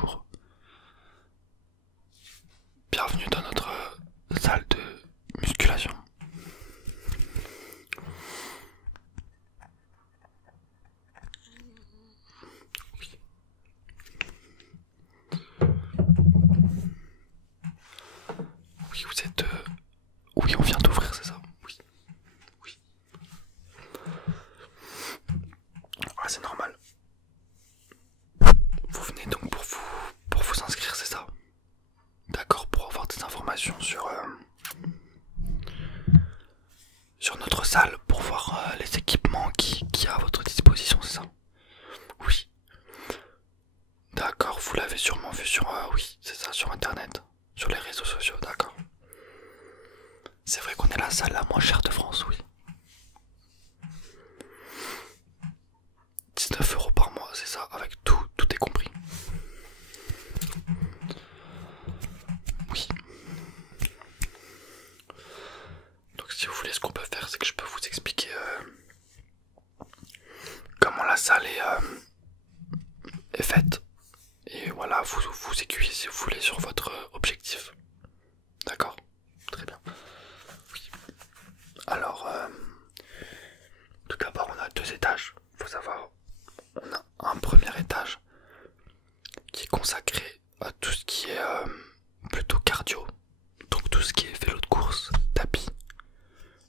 bonjour. Bienvenue dans notre salle de musculation. Oui. Oui, vous êtes... Oui, on vient d'ouvrir, c'est ça? Oui. Oui. Ah, c'est normal. Vous venez donc pour vous inscrire, c'est ça? D'accord, pour avoir des informations sur notre salle, pour voir les équipements qui y a à votre disposition, c'est ça? Oui. D'accord, vous l'avez sûrement vu sur... oui, c'est ça, sur internet, sur les réseaux sociaux, d'accord. C'est vrai qu'on est la salle la moins chère de France, oui. 19 € par mois, c'est ça, avec tout est compris. Oui. Donc si vous voulez, ce qu'on peut faire, c'est que je peux vous expliquer comment la salle est faite. Et voilà, vous aiguillez si vous voulez sur votre objectif. D'accord? Très bien. Oui. Alors, tout d'abord, on a 2 étages. Il faut savoir, on a un premier étage qui est consacré à tout ce qui est plutôt cardio. Donc tout ce qui est vélo de course, tapis,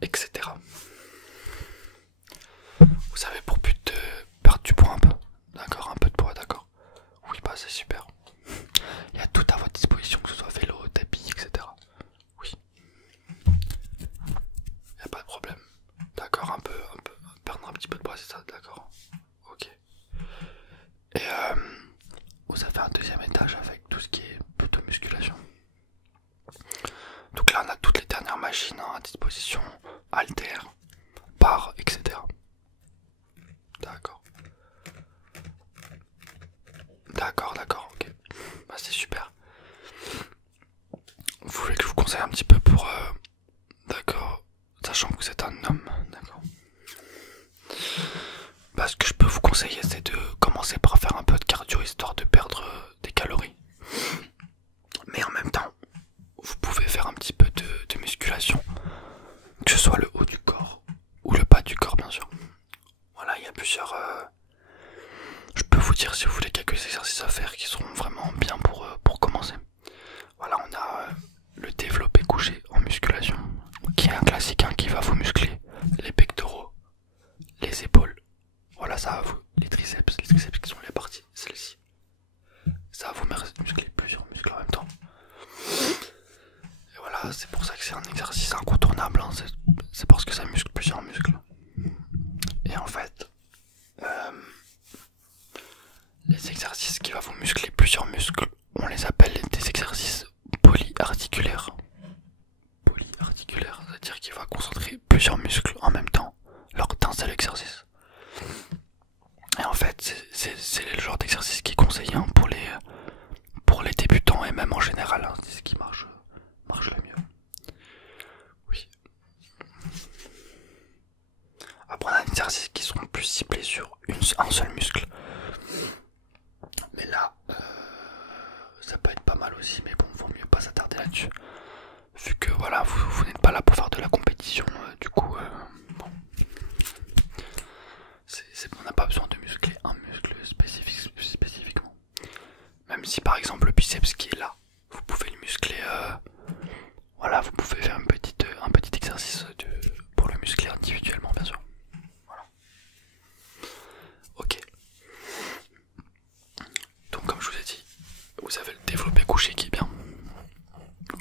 etc. Vous avez pour but de perdre du poids un peu. D'accord? Un peu de poids, d'accord? Oui, bah c'est super. Il y a tout à votre disposition, que ce soit vélo, tapis, etc. Oui. Il n'y a pas de problème. D'accord, un peu, perdre un petit peu de poids, c'est ça, d'accord. Ok. Et vous avez un deuxième étage avec tout ce qui est plutôt musculation. Donc là, on a toutes les dernières machines à disposition, haltères, barres, etc. D'accord. D'accord, ok. Bah c'est super. Vous voulez que je vous conseille un petit peu pour... D'accord. Sachant que vous êtes un homme, d'accord. Bah ce que je peux vous conseiller, c'est de commencer par faire un peu de cardio, histoire de perdre des calories. Mais en même temps, vous pouvez faire un petit peu de musculation. Que ce soit le haut du corps ou le bas du corps, bien sûr. Voilà, il y a plusieurs... Je peux vous dire, si vous voulez, quelques exercices à faire qui seront vraiment bien pour commencer. Voilà, on a le développé couché en musculation, qui est un classique, hein, qui va vous muscler les pectoraux, les épaules. Voilà, ça va vous... Les triceps qui sont les parties, celles-ci. Ça va vous muscler plusieurs muscles en même temps. Et voilà, c'est pour ça que c'est un exercice incontournable, hein. C'est parce que ça muscle plusieurs muscles. Et en fait, les exercices qui vont vous muscler plusieurs muscles, on les appelle des exercices polyarticulaires. Polyarticulaire, c'est-à-dire qu'il va concentrer plusieurs muscles en même temps lors d'un seul exercice. Et en fait, c'est le genre d'exercice qui est conseillé, hein, pour les débutants et même en général, hein, c'est ce qui marche le mieux. Oui. Après, on a des exercices qui seront plus ciblés sur un seul muscle. Mais là, ça peut être pas mal aussi, mais bon, vaut mieux pas s'attarder là-dessus. Vu que voilà, vous n'êtes pas là pour faire de la compétition, du coup, bon. On n'a pas besoin de muscler un muscle spécifiquement. Même si par exemple le biceps qui est là, vous pouvez le muscler, voilà, vous pouvez faire un petit exercice pour le muscler individuellement, bien sûr. Voilà. Ok. Donc comme je vous ai dit, vous avez le développé couché qui est bien.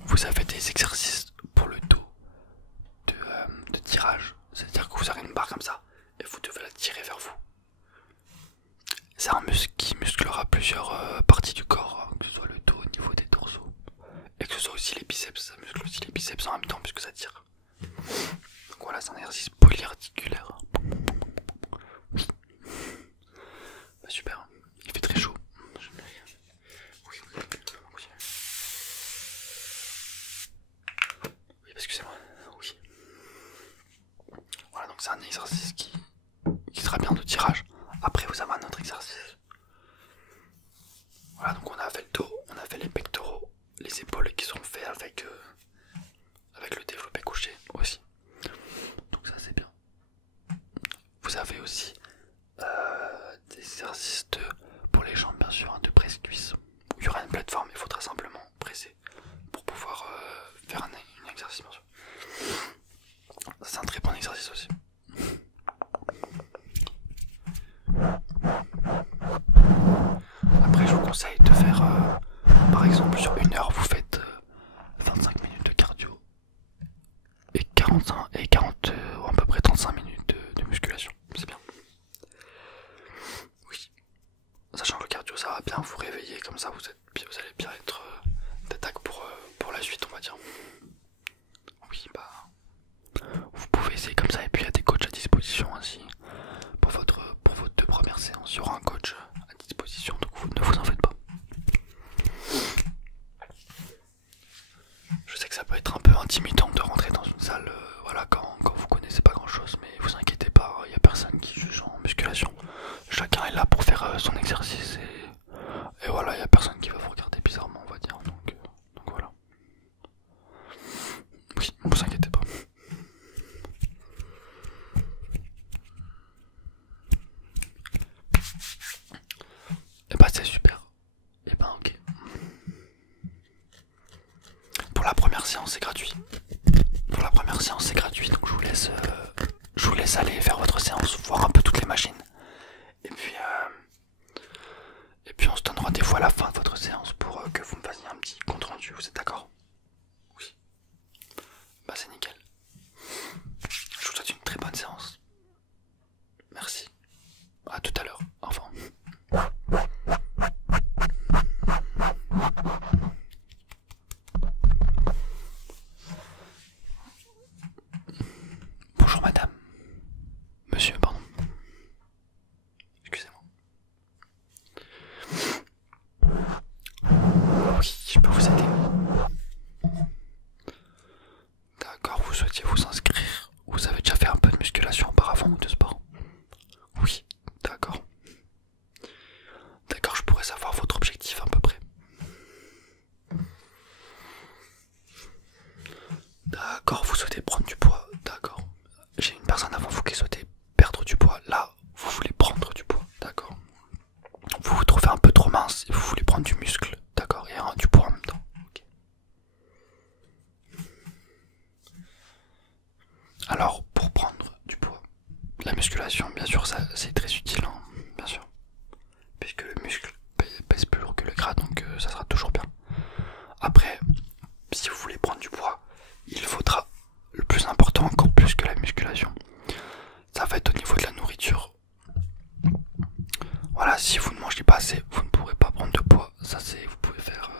Vous avez des exercices pour le dos de tirage, c'est-à-dire que vous avez une barre comme ça et vous devez la tirer vers vous. C'est un muscle qui musclera plusieurs parties du corps, hein, que ce soit le dos au niveau des dorsaux et que ce soit aussi les biceps, ça muscle aussi les biceps en même temps puisque ça tire. Donc voilà, c'est un exercice polyarticulaire. Oui. Bah super, il fait très chaud. Oui. Oui, excusez-moi. Oui. Voilà, donc c'est un exercice qui sera bien de tirage. Après, vous avez un autre exercice. Voilà, donc on a fait exercice aussi. Après, je vous conseille de faire, par exemple, sur 1 heure, vous faites 25 minutes de cardio et 45 et 40 ou à peu près 35 minutes de musculation. C'est bien. Oui. Sachant que le cardio, ça va bien vous réveiller, comme ça vous allez bien être d'attaque pour la suite, on va dire. Oui, bah. Vous pouvez essayer comme ça, et puis il y a des coachs à disposition ainsi. Pour vos 2 premières séances, il y aura un coach à disposition, donc ne vous en faites pas. Je sais que ça peut être un peu intimidant de rentrer dans une salle voilà, quand vous connaissez pas grand chose, mais vous inquiétez pas, il n'y a personne qui juge en musculation. Chacun est là pour faire son exercice et voilà, il n'y a personne qui va vous regarder bizarrement, on va dire. Donc voilà. Oui, ne vous inquiétez pas. Et bah c'est super. Et bah ok. Pour la première séance c'est gratuit. Donc je vous laisse aller faire votre séance, voir un peu toutes les machines. Et puis on se donne rendez-vous à la fin de votre séance pour que vous me fassiez un petit compte rendu, vous êtes d'accord? Oui. Bah c'est nickel. Je vous souhaite une très bonne séance. Merci. À tout à l'heure. Au revoir. Bonjour madame. Monsieur, pardon. Excusez-moi. Oui, je peux vous aider. D'accord, vous souhaitiez vous inscrire. Vous avez déjà fait un peu de musculation auparavant ou de sport? Oui, d'accord. D'accord, je pourrais savoir votre objectif à peu près. D'accord, vous souhaitez prendre du poids. D'accord. J'ai une personne avant vous qui souhaitait perdre du poids. Là, vous voulez prendre du poids. D'accord. Vous vous trouvez un peu trop mince et vous voulez prendre du muscle. D'accord. Et du poids en même temps. Okay. Alors, pour prendre du poids, la musculation, bien sûr, ça c'est très utile, hein, bien sûr. Puisque le muscle pèse plus lourd que le gras, donc ça sera toujours bien. Après, si vous voulez prendre du poids, il faudra, le plus important encore plus que la musculation, ça va être au niveau de la nourriture. Voilà, si vous ne mangez pas assez, vous ne pourrez pas prendre de poids. Ça c'est, vous pouvez faire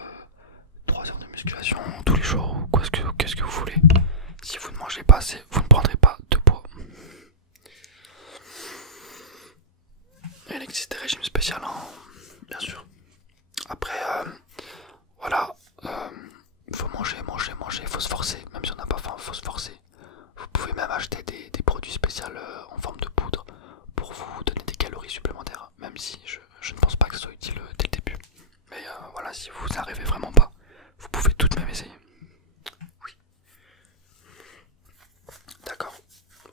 3 heures de musculation tous les jours ou qu'est-ce que vous voulez. Si vous ne mangez pas assez, vous ne prendrez pas de poids. Il existe des régimes spéciaux, hein, bien sûr. Après, voilà, faut manger, faut se forcer. Même si on n'a pas faim, faut se forcer. Vous pouvez même acheter des produits spéciaux en forme de poudre pour vous donner des calories supplémentaires. Même si je ne pense pas que ce soit utile dès le début. Mais voilà, si vous n'arrivez vraiment pas, vous pouvez tout de même essayer. Oui. D'accord.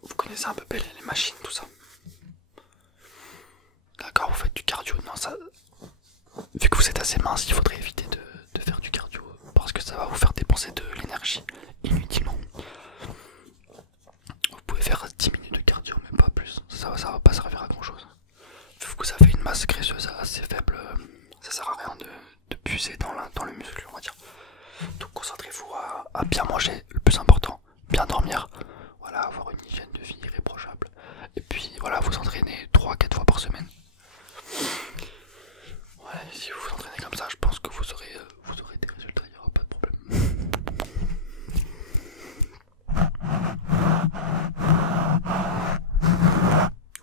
Vous connaissez un peu les machines, tout ça. D'accord, vous faites du cardio. Non, ça. Vu que vous êtes assez mince, il faudrait éviter de faire du cardio. Parce que ça va vous faire dépenser de l'énergie inutilement. Vous pouvez faire 10 minutes de cardio, mais pas plus. Ça va pas servir à grand chose. Vu que vous avez une masse graisseuse assez faible, ça sert à rien de puiser dans le muscle, on va dire. Donc concentrez-vous à bien manger, le plus important, bien dormir, voilà, avoir une hygiène de vie irréprochable. Et puis voilà, vous entraînez 3-4 fois par semaine. Ouais, si vous vous entraînez comme ça, je pense que vous aurez des résultats, il n'y aura pas de problème.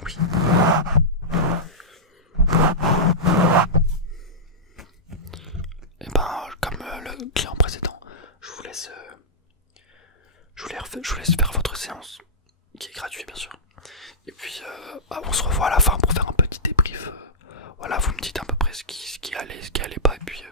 Oui. Et ben, comme le client précédent, je vous laisse faire votre séance, qui est gratuite bien sûr. Et puis, on se revoit à la fin pour faire un petit débrief. Voilà, vous me dites à peu près ce qui allait pas, et puis